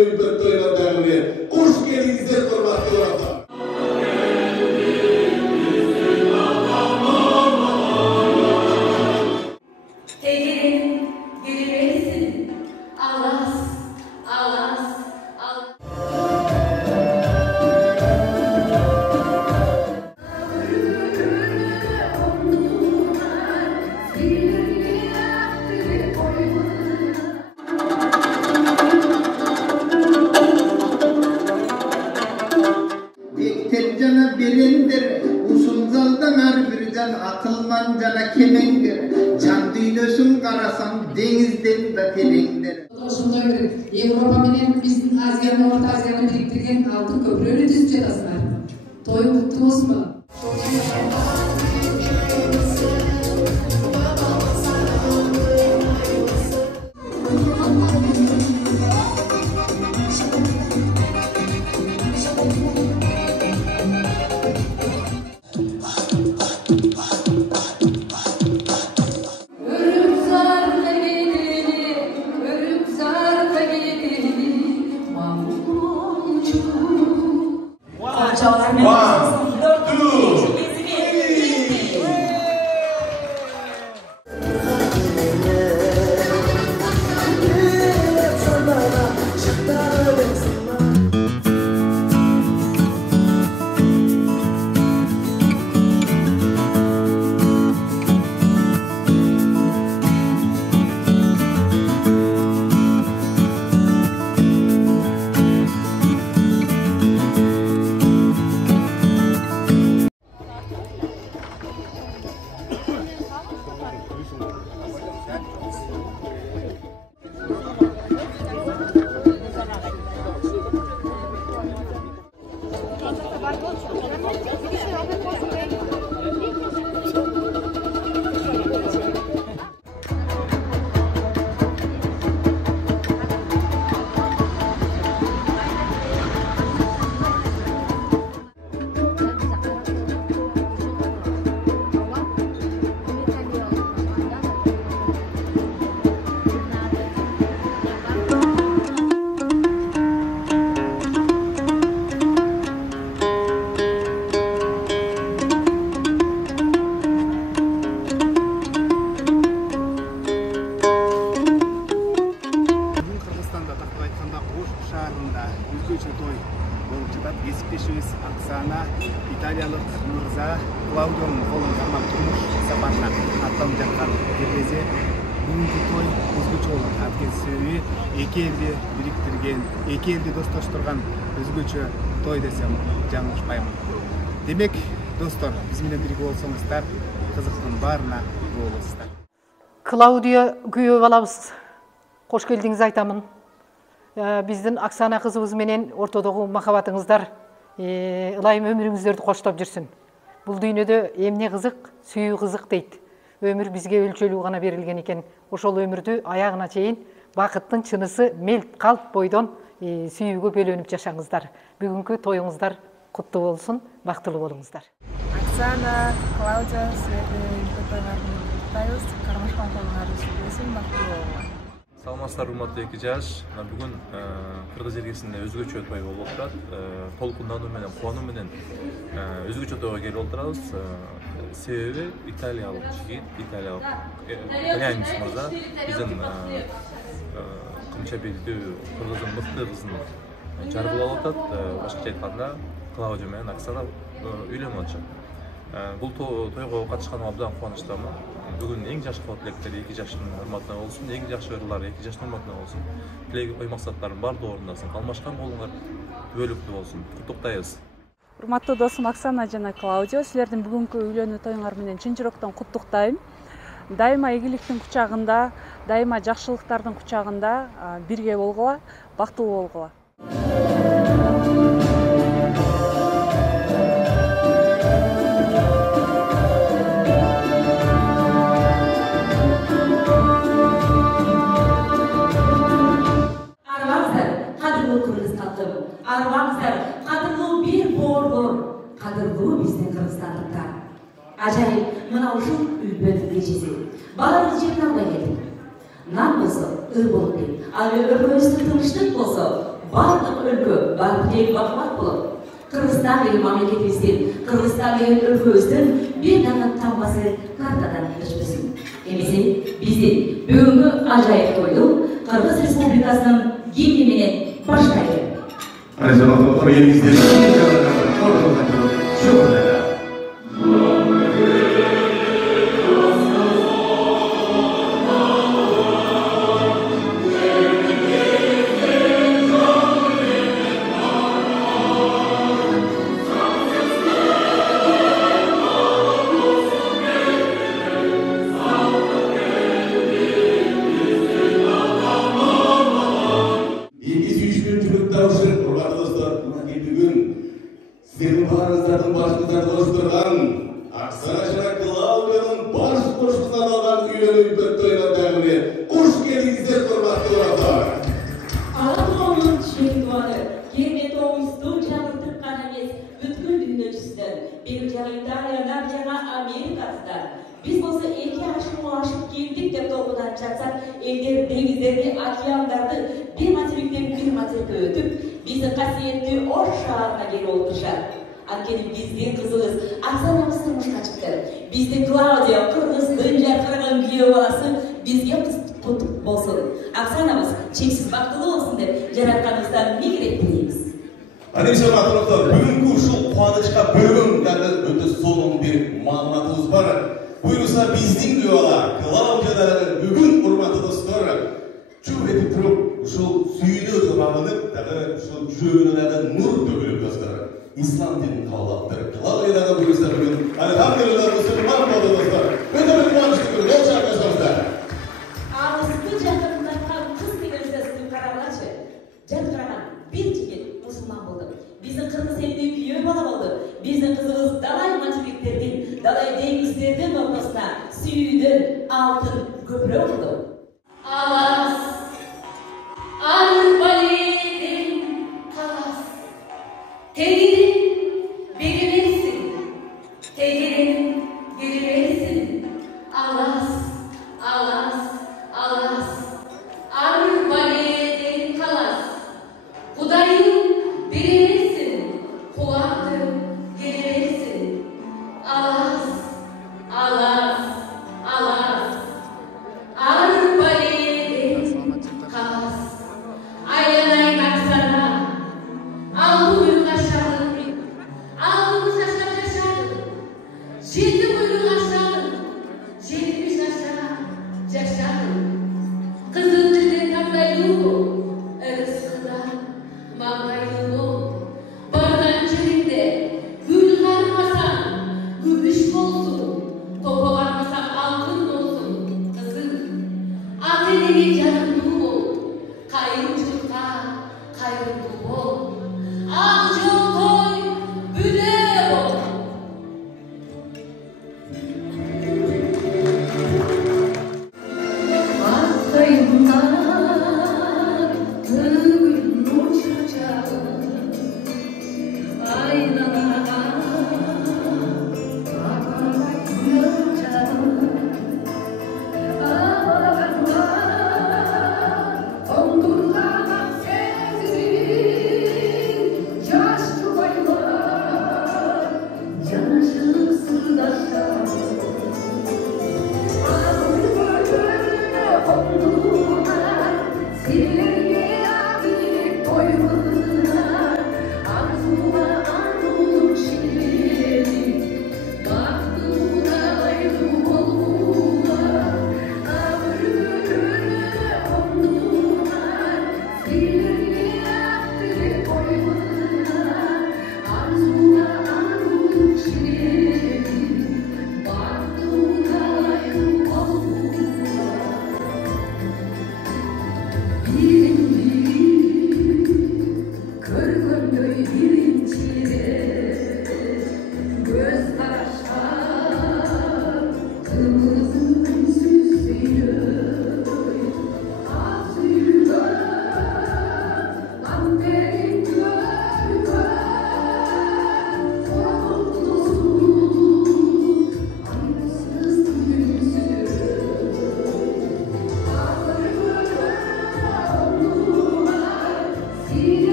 Hoş geldinizler hürmetli olanlar. Ege'nin gülmelisin. Allah. Cana birindir, usulzaldan her bir can atılman cana kimindir. Can düylösün karasam denizden de terendir. Ошондой Европа менен биздин Азияны, Орто Азияны бириктирген алтын көпүрөнү түзүп жатасыңар. Той куттуу болсунбу? Оксана, италиялық мырза Клаудионың қолын жармақ тұрмыш сапарына аттанып жатқан кезінде бүгінгі той өзгөчө болот. Анткени себеби эки элди бириктирген, эки элди достоштурган өзгөчө той десем жаңылышпаймын. Демек, достор, биз менен бирге болсоңуздар, кызыктын баарына куу болосуздар. Клаудио күйөө балабыз, кош келдиңиз айтамын. Биздин Оксана кызыбыз менен ортодогу махабатыңыздар ылайым өмүрүңүздөрдү коштоп жүрсүн. Бул дүйнөдө эмне кызык, сүйүү кызык дейт. Өмүр бизге өлчөлүү гана берилген экен. Ошол өмүрдү аягына чейин бакыттын чынысы мелт калп бойдон сүйүүгө бөлөнүп жашаңыздар. Бүгүнкү тоюңуздар куттуу болсун, бактылуу болуңуздар. Оксана, Клаудио, силерди тойларыңыз кармашкан колуңарыңыз келсин, бактылуу болуңар. Саламатсыздар, урматтуу эки жаш. Бүгүн Кыргыз элгесинде өзгөчө той болуп атат. Толкундануу менен, кубануу менен өзгөчө тойго келип отурабыз. Себеби италиялык жигит, итальянец мырза биздин кымча белдүү Кыргыздын мыкты кызын жар кылып атат. Башкача айтканда, Клаудио менен Оксана үйлөнүп атышат. Бул тойго катышканыма абдан кубанычтамын. Бүгүн эң жаш кылып тилектер эки жаштын урматына болсун, эң жакшы ырлар эки жаштын урматына болсун. Тилек ой максаттарын бардыгы орундасын. Калмашкан болуңар бөлүктүү болсун. Куттуктайбыз. Урматтуу досум Оксана жана Клаудио, силердин бүгүнкү үйлөнүү тоюңар менен чын жүрөктөн куттуктайм. Дайыма ийгиликтин кучагында, дайыма жакшылыктардын кучагында бирге болгула, бактылуу болгула. Arvamızlar, kadırlığı bir bor, kadırlığı bizden Kırgızstanlıkta. Acayip, mına uşun ülbötü geçesi. Bağırız жерden da geldik. Nan bolsa, ır bolup deyip, al öpümüzün tınıştık bolsa, барлық өлкө барып бақылап болып, Кыргызстан деген мамлекетибиздин, Кыргызстан деген өлкөбүздүн бир дагы тамгасы картадан өчпөсүн. Эмесе биздин бүгүнкү ажайып тойду Кыргыз Республикасынын гимни менен баштайлы. Sizin barınızların başınızdan oluşturan Aksana Jana Claudio'nun baş koşusundan alan üyeleri böttöyler dağını hoş geldinizler hürmetli ortaklar. Alatoğlu'nun çiçek duanı, Kermet Oğuz'un çağırtıp kanemiz, bütün dünyacısından, bir jağı İtalya'dan, jağı Amerika'dan. Biz olsa iki aşıp geldik de doğudan çaksak, elleri denizlerini, okyanlardı, bir materikten bir materike ötüp, bizi kasiyetli o şaharına geri olduracak. Ankeni bizden kızımız, Aksanamız turmuşka çıktı. Bizde Claudia, Kırgız, Dınca, Kırgın, Güyo balası, bizge tutup bolsun. Aksanamız çeksiz baktılı olsun dep, Jaratkanımızdan migret dileyimiz. Ademse Matronlar, bugün uşul kuanычka bölüm dağı öte sonun bir mağlumatımız var. Buyursa bizden diyorlar, Claudia'ların bugün hurmatı dostları. Çok etip durup, uşul suyunu ıslamanıp, dağı uşul жүрегінен nur dökülüp dostları. İslam dinini kavlattır. Claudia'dan buyursa bugün, elhamdülillah Müslüman oldu dostlar. Öte bir kuançlı günü, ne olacak arkadaşlar? Ağızlı canlarından kan kız negözesini kararlaçı. Can kıraman bir çiğit Müslüman oldu. Bizim kızımız elinde büyüğü bana oldu. Bizim kızımız dalay maçlıklardan, dalay denizlerden ortasına suyudun altın köprü oldu. Alas, arbaledin alas, tegirin bilirsin, tegirin bilirsin, alas, alas, alas, arbaledin kalas, Kudayın bilirsin, kulaktır gelirsin, alas, alas, alas, arbaledin kalas, aylanay baksana, altı uyun aşağı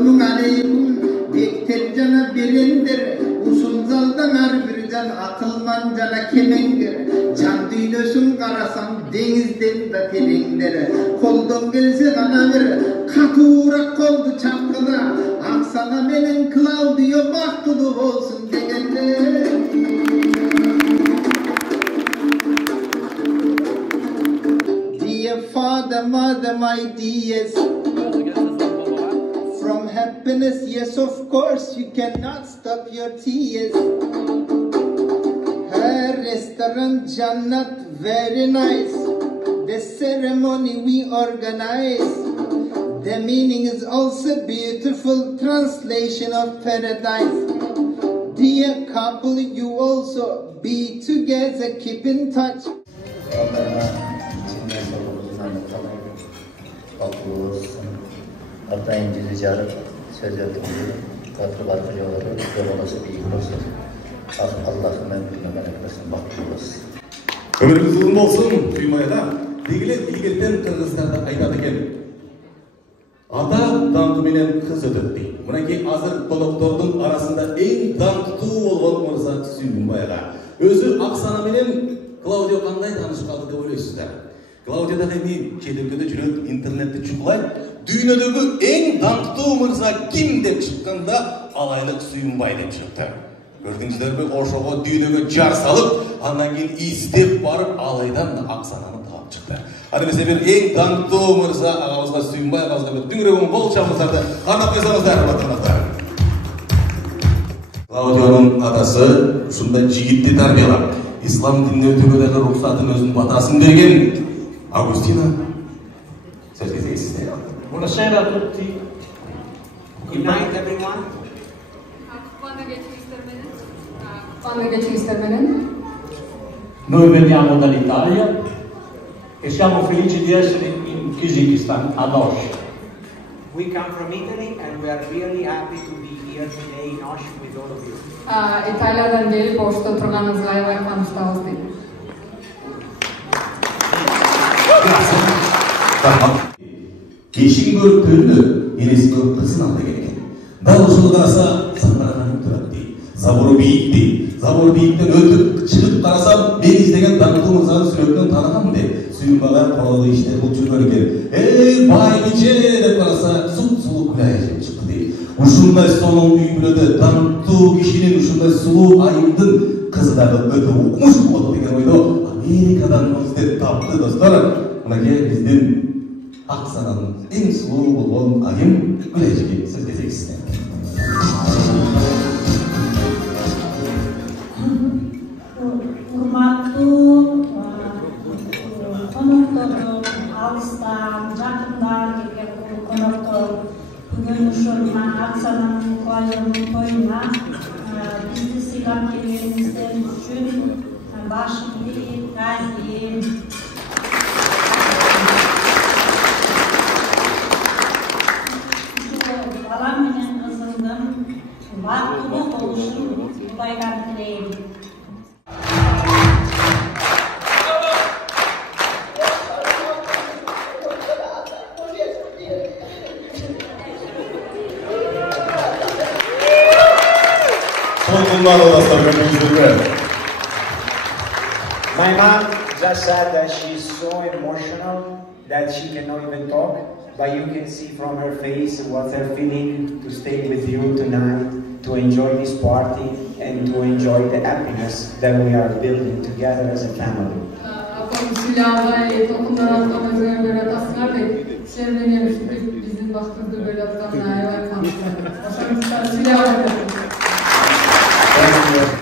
Assalamu alaikum. Bekter cana birindir. Usun zaldan her bir can akılman cana kimindir. Can düylösün karasam denizden de telindir. Koldan gelse bana bir katurak koldu çapkına. Aksana benim Claudio baktulu olsun degendir. Dear father, mother, my dears, from happiness, yes, of course, you cannot stop your tears. Her restaurant, Jannat, very nice. The ceremony we organize, the meaning is also beautiful translation of paradise. Dear couple, you also be together, keep in touch. Atayın dizi yarıp söz ötümlü, katır yolları, yol olası bir yıl olsun. Allah'ın ömrüne bereketsin, bakıyor olsun. Ömrünüz uzun olsun, Tüymaya'da. Degilе игілден қырғыздарда айтады екен. Ата даңқы менен қыз өтеді дейді. Мынакей азыр қонақтардың арасында ең даңқты болған мырза Сүйінбай аға. Өзі Ақсана менен Клаудио қандай танышып қалды деп ойлайсыздар? Клаудиодағы мен шет өлкөдө жүрөт, интернетте чукулайм. Дүйнөдөгү эң даңктуу мырза ким деп чыкканда алайлык Сүйүнбай деп чыкты. Көрдүңүздөрбү, ошого дүйнөгө жар салып, андан кийин издеп барып алайдан да Аксананы таап чыкты. Аны эмесе бир эң даңктуу мырза агабызга Сүйүнбай агабызга бир дүңүрөгөн кол чабыңыздарды каттап койсоңуздар, урматтуулар. Клаудионун атасы ушундай жигитти тарбиялап, ислам динин өтүүгөдөгү рухсатын өзүнүн батасын берген Agustina. Buonasera a tutti. Good night everyone. Noi veniamo dall'Italia e siamo felici di essere in Kyrgyzstan, ad Osh. We come from Italy and we are really happy to be here today in Osh with all of you. İtalya'dan gelip Osh'ta oturganınızga aябай кубанычтабыз дейт. Кешігін көріп төліні, енесі көріп қысын алды келген. Дал ұшылы қараса, сандырағаным тұрады дейді. Заборы биік дейді. Заборы биіктен өтіп, шығып қарасам, мен іздеген даңқты мырзаны сүретін танығам деп. Сүйінбайға қолалы іштер бұл жүрген екен. Байбиче деп қараса, сұлу күләй жеп шықты дейді. Ушундай соның үйбіледі, даңқты кешінен ушундай сұлу айымдың қызыдағы өті оқымыш болды деген ойды Америкадан іздеп тапты достар. Мынакей біздің Аксананың ең сұлу болған айым Гүләжіге сөз кезегісіне. Урматтуу коноктор, алыстан, жакындан келген коноктор, бүгүн ушул Аксананын Клаудионун тоюна бизди сыйлап келгениңиздер үчүн башым ийик, разы. Балам менен кызымдын бактылуу болушун Кудайдан тилейм. My mom just said that she's so emotional that she cannot even talk, but you can see from her face what her feeling to stay with you tonight, to enjoy this party, and to enjoy the happiness that we are building together as a family. Thank you.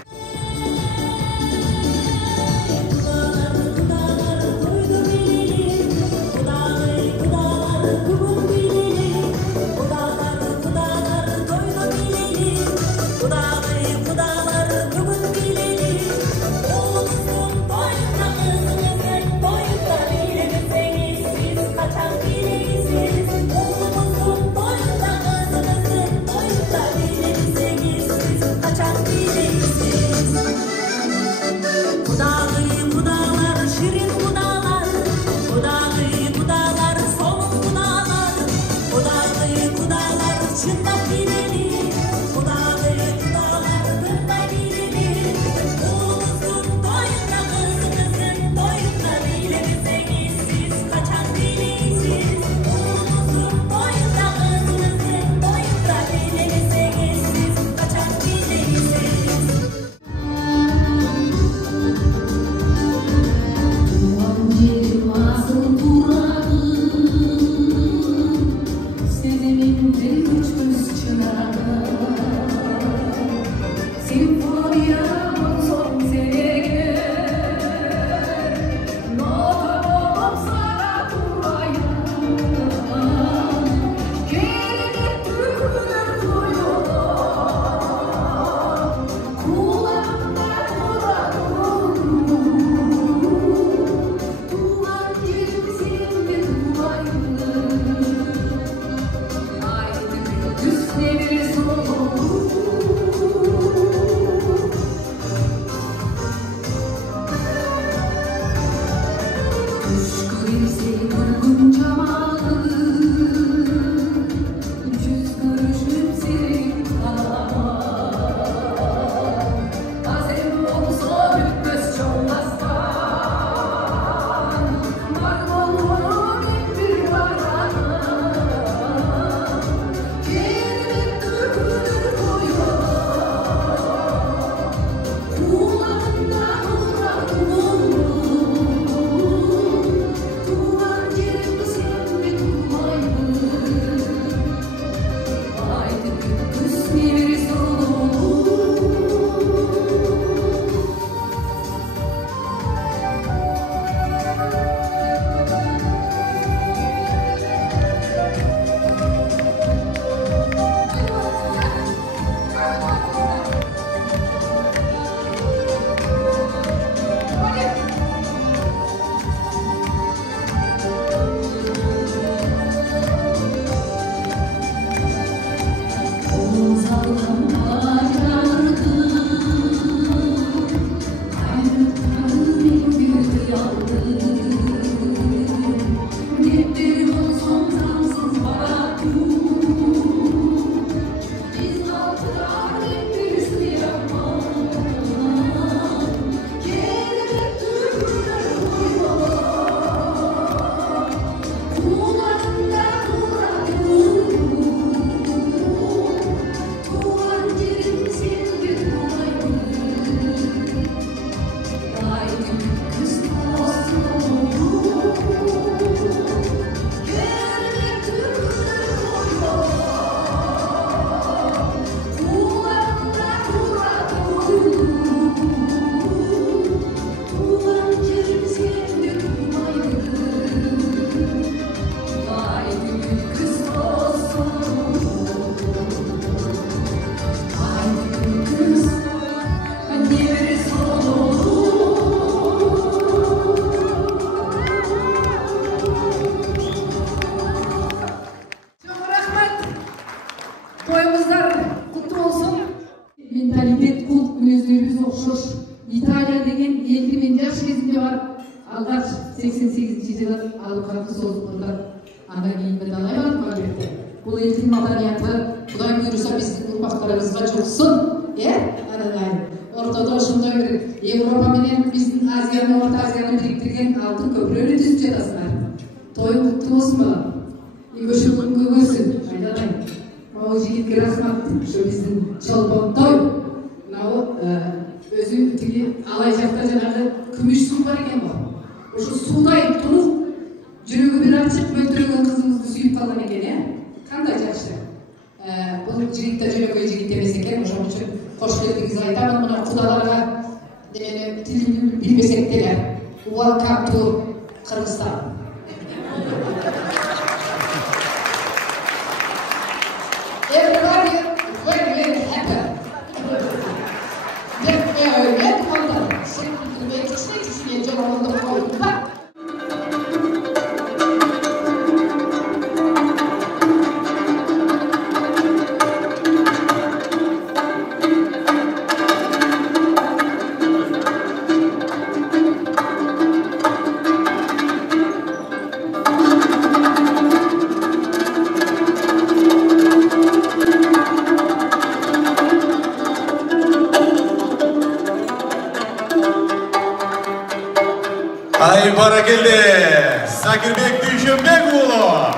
Kaçak Ay barakelde Sakirbek Düşenbekoğlu.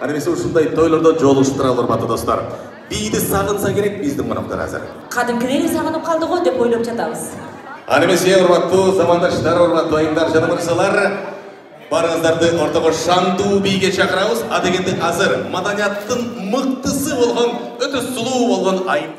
Анемесе ушундай тойлордо жолугуштуралы урматтуу достор. Бийди сагынса керек биздин коноктор азыр. Кадимкидей сагынып калды го деп ойлоп жатабыз. Анемесе урматтуу замандаштар, урматтуу айымдар, жаным мырзалар, барыңыздарды ортого шандуу бийге чакырабыз. А дегенде азыр маданияттын мыктысы болгон, өтө сулуу болгон айым.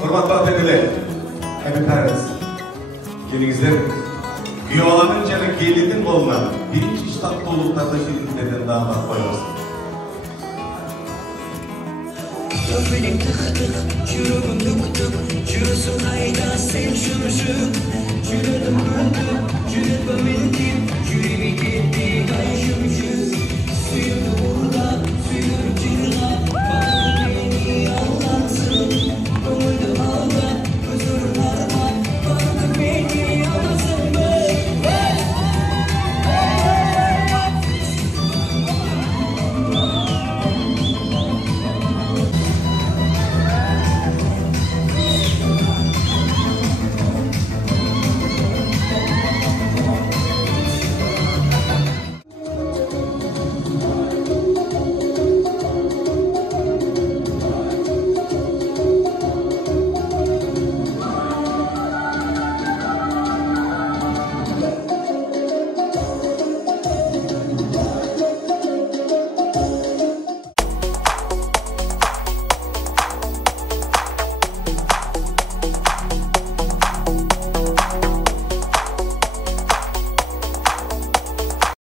Hormatlı efendiler, efendimiz, gelingizler, güyalanın canı gelinin koluna birinci ştatlı oluklarda filmlerden daha bak koyuyoruz. Öfülük tık tık, yürümün duk duk, yürüsün hayda sen şürüşün,